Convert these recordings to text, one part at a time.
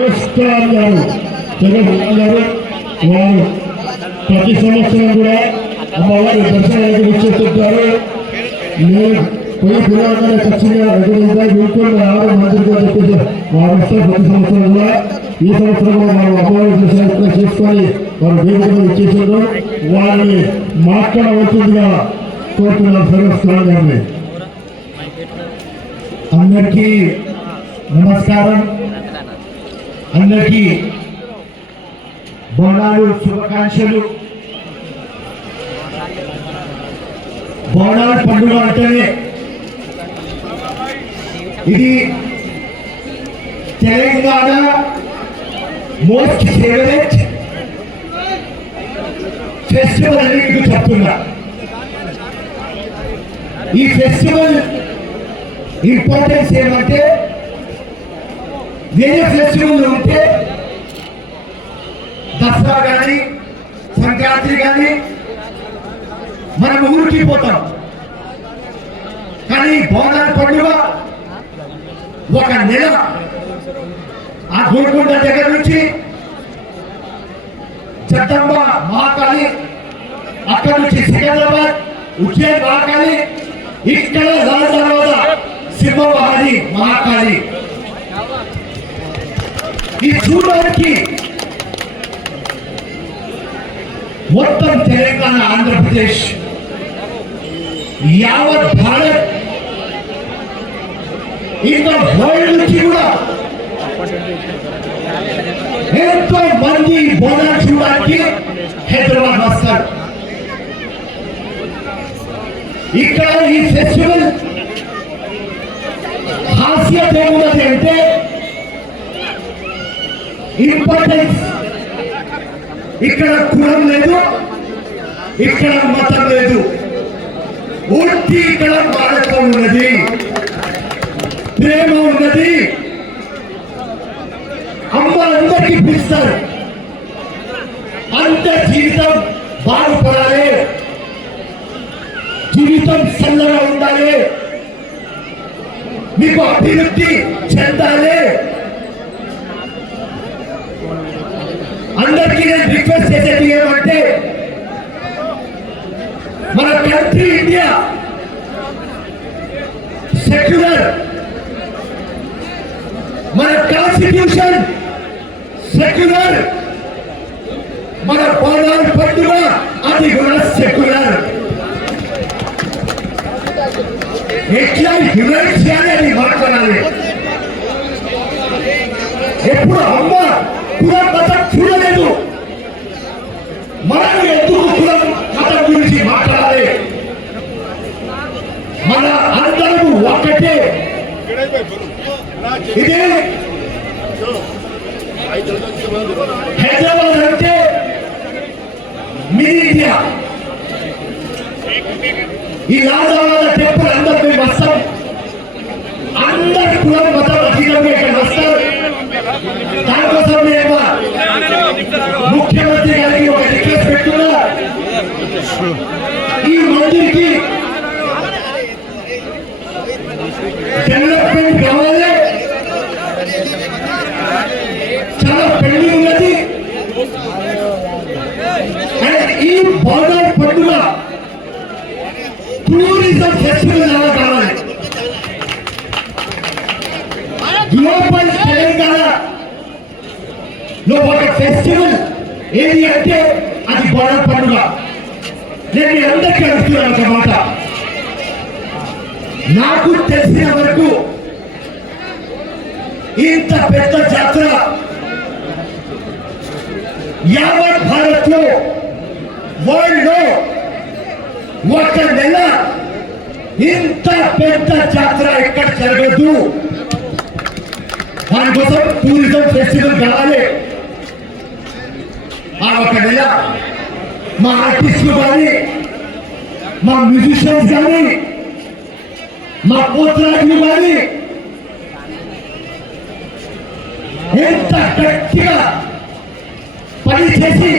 వారు ప్రతి సంవత్సరం కూడా అమ్మవారి దర్శనానికి వచ్చేస్తుంటారు. నేను పోయి పురాణాలు ఖచ్చితంగా రెగ్యులర్గా వీడుకొని ఆరు మంత్రిగా చెప్పేసి వారు వస్తారు ప్రతి సంవత్సరం కూడా. ఈ సంవత్సరం కూడా మనం అమ్మవారి దర్శనం చేసుకొని వారు వేదికగా ఇచ్చేసారు. వారిని మాట్లాడవలసిందిగా కోరుతున్నారు సర్వస్థానం గారిని. అందరికీ నమస్కారం. అందరికీ బోనాలు శుభాకాంక్షలు. బోనాల పండుగ అంటేనే ఇది తెలంగాణ మోస్ట్ ఫేవరెట్ ఫెస్టివల్ అని మీకు చెప్తున్నా. ఈ ఫెస్టివల్ ఇంపార్టెన్స్ ఏమంటే వేరే ఫెస్టివల్ ఉంటే దసరా కానీ సంక్రాంతి కానీ మనం ఊరికి పోతాం. కానీ బోనాల పండుగ ఒక నెల ఆ గోల్కొండ దగ్గర నుంచి జగదంబ మహాకాళి, అక్కడ నుంచి సికింద్రాబాద్ ఉజ్జయిన్ మహాకాళి, ఇక్కడ రాజారాజ సింహవాహని మహాకాళి. ఇది చూడడానికి మొత్తం తెలంగాణ, ఆంధ్రప్రదేశ్, యావత్ భారత్, ఇంకా వరల్డ్ నుంచి కూడా ఎంతో మంది బోనాలు చూడడానికి హైదరాబాద్ వస్తారు. ఇక్కడ ఈ ఫెస్టివల్ ఖాసియత్ ఏమున్నది అంటే ఇంపార్టెన్స్. ఇక్కడ కులం లేదు, ఇక్కడ మతం లేదు, పూర్తి ఇక్కడ మానవత్వం ఉన్నది, ప్రేమ ఉన్నది. అమ్మ అందరికీ పిలుస్తారు. అంత జీవితం బాగుపడాలి, జీవితం చల్లగా ఉండాలి, మీకు అభివృద్ధి చెందాలి. అందరికీ నేను రిక్వెస్ట్ చేసేది ఏమంటే మన కంట్రీ ఇండియా సెక్యులర్, మన కాన్స్టిట్యూషన్ సెక్యులర్, మన బోనాల పండుగ అది కూడా సెక్యులర్. ఎట్లా యునైట్ చేయాలి అని మాట్లాడాలి. ఎప్పుడు అమ్మ కులం మతం చూడలేదు, మనం ఎందుకు కులం మతం గురించి మాట్లాడాలి? మన అందరూ ఒక్కటే. ఇదే హైదరాబాద్ అంటే మినీ ఇండియా. ఈ రాజావాడ టెంపుల్ అందరూ మేము వస్తాం. అందరు కులం మతం అతీతంగా ఇక్కడ వస్తారు. దానికోసం మేము ముఖ్యమంత్రి గారికి ఒక రిక్వెస్ట్ పెట్టుకున్నా, ఈ మందిరికి డెవలప్మెంట్ కావాలి. చాలా పెళ్లి ఉన్నది. ఈ బోనాల పండుగ టూరిజం ఫెస్టివల్ లాగా కావాలి. గ్లోబల్ తెలంగాణలో ఒక ఫెస్టివల్ ఏది అంటే అది బోనాల పండుగ. నేను మీ అందరికీ అడుగుతున్నాను ఒక మాట. నాకు తెలిసిన వరకు ఇంత పెద్ద జాతర యావత్ భారత్ లో, వరల్డ్ లో ఒక నెల ఇంత పెద్ద జాతర ఎక్కడ జరగదు. దానికోసం టూరిజం ఫెస్టివల్ కావాలి. ఆ ఒక నెల మా ఆర్టిస్టులు కానీ, మా మ్యూజిషియన్స్ కానీ, మా పోత్రాజులు కానీ ఎంత గట్టిగా పని చేసి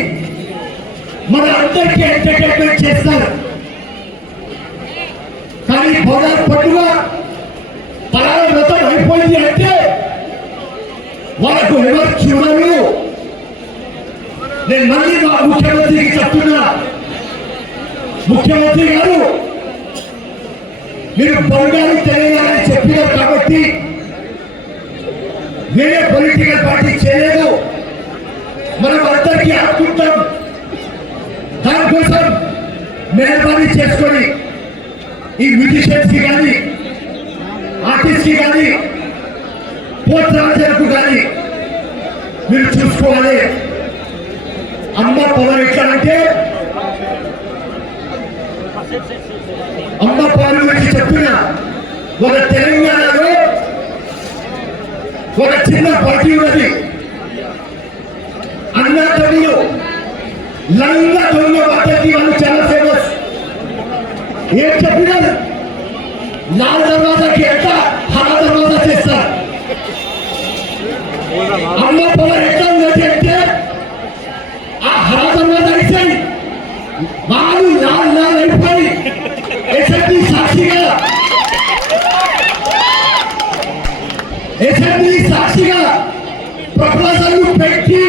మన అందరికీ ఎంటర్టైన్మెంట్ చేస్తారు. కానీ బోనాల పండుగ పలానా వ్రతం అయిపోయింది అంటే వాళ్ళకు ఎవరు చూడరు. నేను మళ్ళీ మా ముఖ్యమంత్రికి చెప్తున్నా, ముఖ్యమంత్రి గారు మీరు బంగారు తెలియాలని చెప్పినారు కాబట్టి వేరే పొలిటికల్ పార్టీ చేయలేదు, మనం అందరికీ ఆడుకుంటాం. దానికోసం మెహర్బానీ చేసుకొని ఈ మ్యూజిషియన్స్ కి కానీ ఆర్టిస్ట్ కి కానీ పోత్రాజలకు కానీ మీరు చూసుకోవాలి. అమ్మ పవర్ ఎట్లా అంటే అమ్మ పవర్ గురించి చెప్పిన ఒక తెలంగాణలో ఒక చిన్న పార్టీ ఉన్నది, అన్నా తమ్ముడు లంగా దొంగ పద్ధతి వాళ్ళు చాలా ఫేమస్. ఏం చెప్పినారు, లాల్ దర్వాజాకి ఎంత హరా దర్వాజా చేస్తారు. అమ్మ పవర్ ఎట్లా ఉన్నది అంటే ఆ హరా దర్వాజా ఇచ్చాయి వాళ్ళు లాల్ లాల్ అయిపోయి అసెంబ్లీ సాక్షిగా ప్రపోజల్ పెట్టి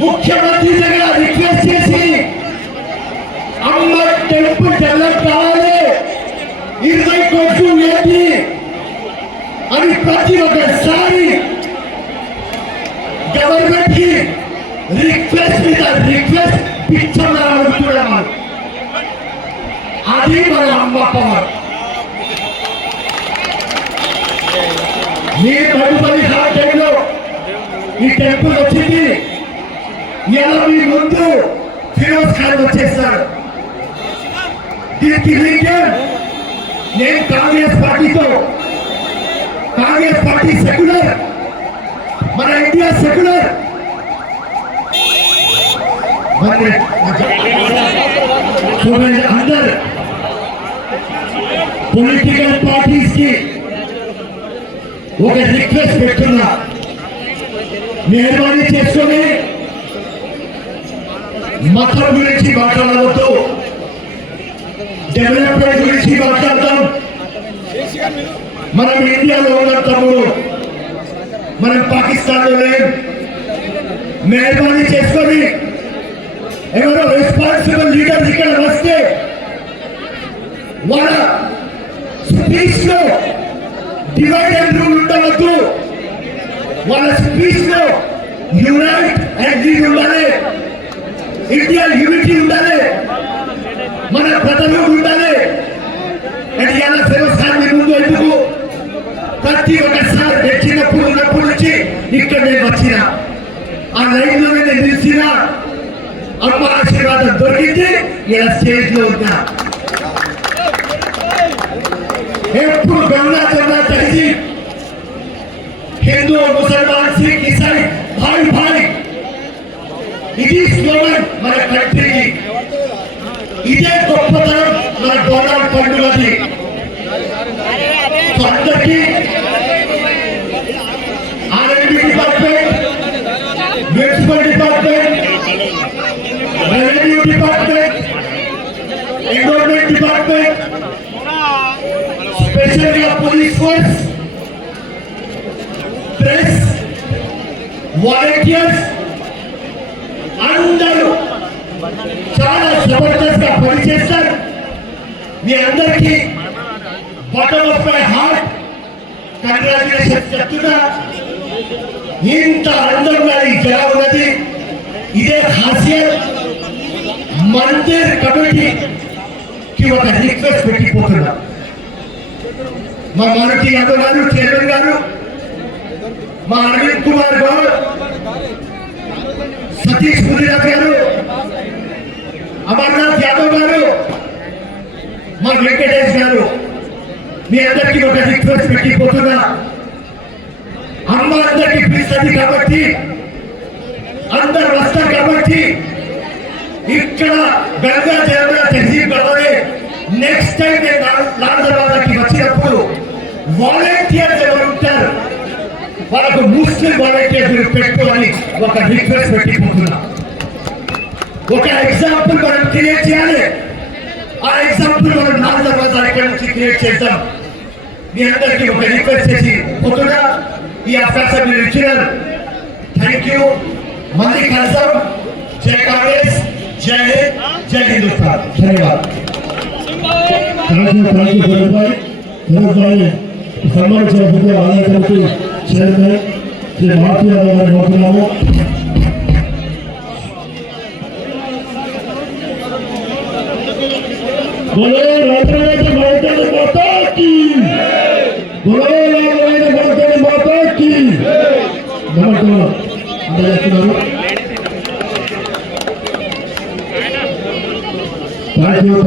ముఖ్యమంత్రి దగ్గర రిక్వెస్ట్ చేసి అమ్మ టెంపుల్ డెవలప్ కావాలి 20 కోట్లు ఏంటి అని ప్రతి ఒక్కసారి గవర్నమెంట్ కి రిక్వెస్ట్ మీద రిక్వెస్ట్ పిచ్చన్నారు. అది మన అమ్మ పవర్. మీ తదుపరి టైంలో ఈ టెంపుల్ వచ్చింది, ఇలా మీ ముందు ఫిరోజ్ ఖాన్ వచ్చేస్తారు. దీనికి రీజన్ నేను కాంగ్రెస్ పార్టీ సెక్యులర్, మన ఇండియా సెక్యులర్. చూడండి, అందరు పొలిటికల్ పార్టీస్ కి ఒక రిక్వెస్ట్ పెట్టున్నా, మెహర్బానీ చేసుకొని మతం గురించి మాట్లాడవద్దు, డెవలప్మెంట్ గురించి మాట్లాడతాం. మనం ఇండియాలో ఉన్న తమ్ముడు, మనం పాకిస్తాన్ లో లేం. మెహర్బానీ చేసుకొని ఎవరో రెస్పాన్సిబుల్ లీడర్స్ ఇక్కడ వస్తే వాళ్ళ స్పీచ్ లో డివైడ్ అండ్ రూల్ ఉండవద్దు, వాళ్ళ స్పీచ్ లో యునైట్ అండ్ లీడ్ ఉండాలి, ఇండియా యూనిటీ ఉండాలి, మన ప్రజలు ఉండాలి. అండ్ ఇలా ఫిరోజ్ ఖాన్ మీ ముందు ఎందుకు ప్రతి ఒక్కసారి ఉన్నప్పటి నుంచి ఇక్కడ నేను వచ్చిన ఆ లైన్ లో నేను నిలిచిన అమ్మ ఆశీర్వాదం దొరికింది, ఇలా స్టేజ్ లో ఉన్నా. ఎప్పుడు గంగా జమున కలిసి హిందూ ముసల్మాన్ సిక్ ఇసాయి భాయ్ భాయ్, ఇది స్లోగన్ మన కంట్రీకి. ఇదే గొప్పతనం మన డొనాల్డ్ పండుగది. అందరికీ ఆర్ఎండ్బి department, municipal department, revenue department, environment department, special గా పోలీస్ ఫోర్స్, ప్రెస్, వాలంటీర్స్ అందరూ చాలా జబర్దస్త్ గా పనిచేస్తారు. మీ అందరికీ bottom of my heart congratulations చెప్తున్నా. ఇంత అందంగా ఈ జగ ఉన్నది, ఇదే హాస్యం. మందిర్ కమిటీకి ఒక రిక్వెస్ట్ పెట్టిపోతున్నా. మా మారుతి యాదవ్ గారు చైర్మన్ గారు, మా అరవింద్ కుమార్ గౌడ్, సతీష్ ముదిరాజ్ గారు, అమర్నాథ్ యాదవ్ గారు, మా వెంకటేష్ గారు, మీ అందరికీ ఒక రిక్వెస్ట్ పెట్టిపోతున్నా. అమ్మ అందరికీ పిలుస్తుంది కాబట్టి, అందరు వస్తారు కాబట్టి ఇక్కడ గంగా జమున తహసీల్ కావాలి. నెక్స్ట్ టైం నేను లాల్ దర్వాజాకి వచ్చినప్పుడు వాలంటీర్స్ ఎవరు ఉంటారు వాళ్ళకు ముస్లిం వాలంటీర్స్ పెట్టుకోవాలని ఒక రిక్వెస్ట్ పెట్టిపోతున్నా. ఒక ఎగ్జాంపుల్ మనం క్రియేట్ చేయాలి. ఆ ఎగ్జాంపుల్ మనం లాల్ దర్వాజా ఇక్కడ నుంచి క్రియేట్ చేద్దాం. మీ అందరికీ ఒక రిక్వెస్ట్ చేసి పోతున్నా. ఈ అవకాశం మీరు ఇచ్చినారు. Thank you. మళ్ళీ కలుస్తాం. జై కాంగ్రెస్, జై హింద్, జై హిందుస్థాన్. ధన్యవాదాలు. సన్మానించిన ఆదాయ కమిటీ చైర్మన్ శ్రీ మారుతి యాదవ్ గారిని కోరుతున్నాము. बोलो रामराज भारत माता की, बोलो रामराज भारत माता की. नमस्कार. Thank you.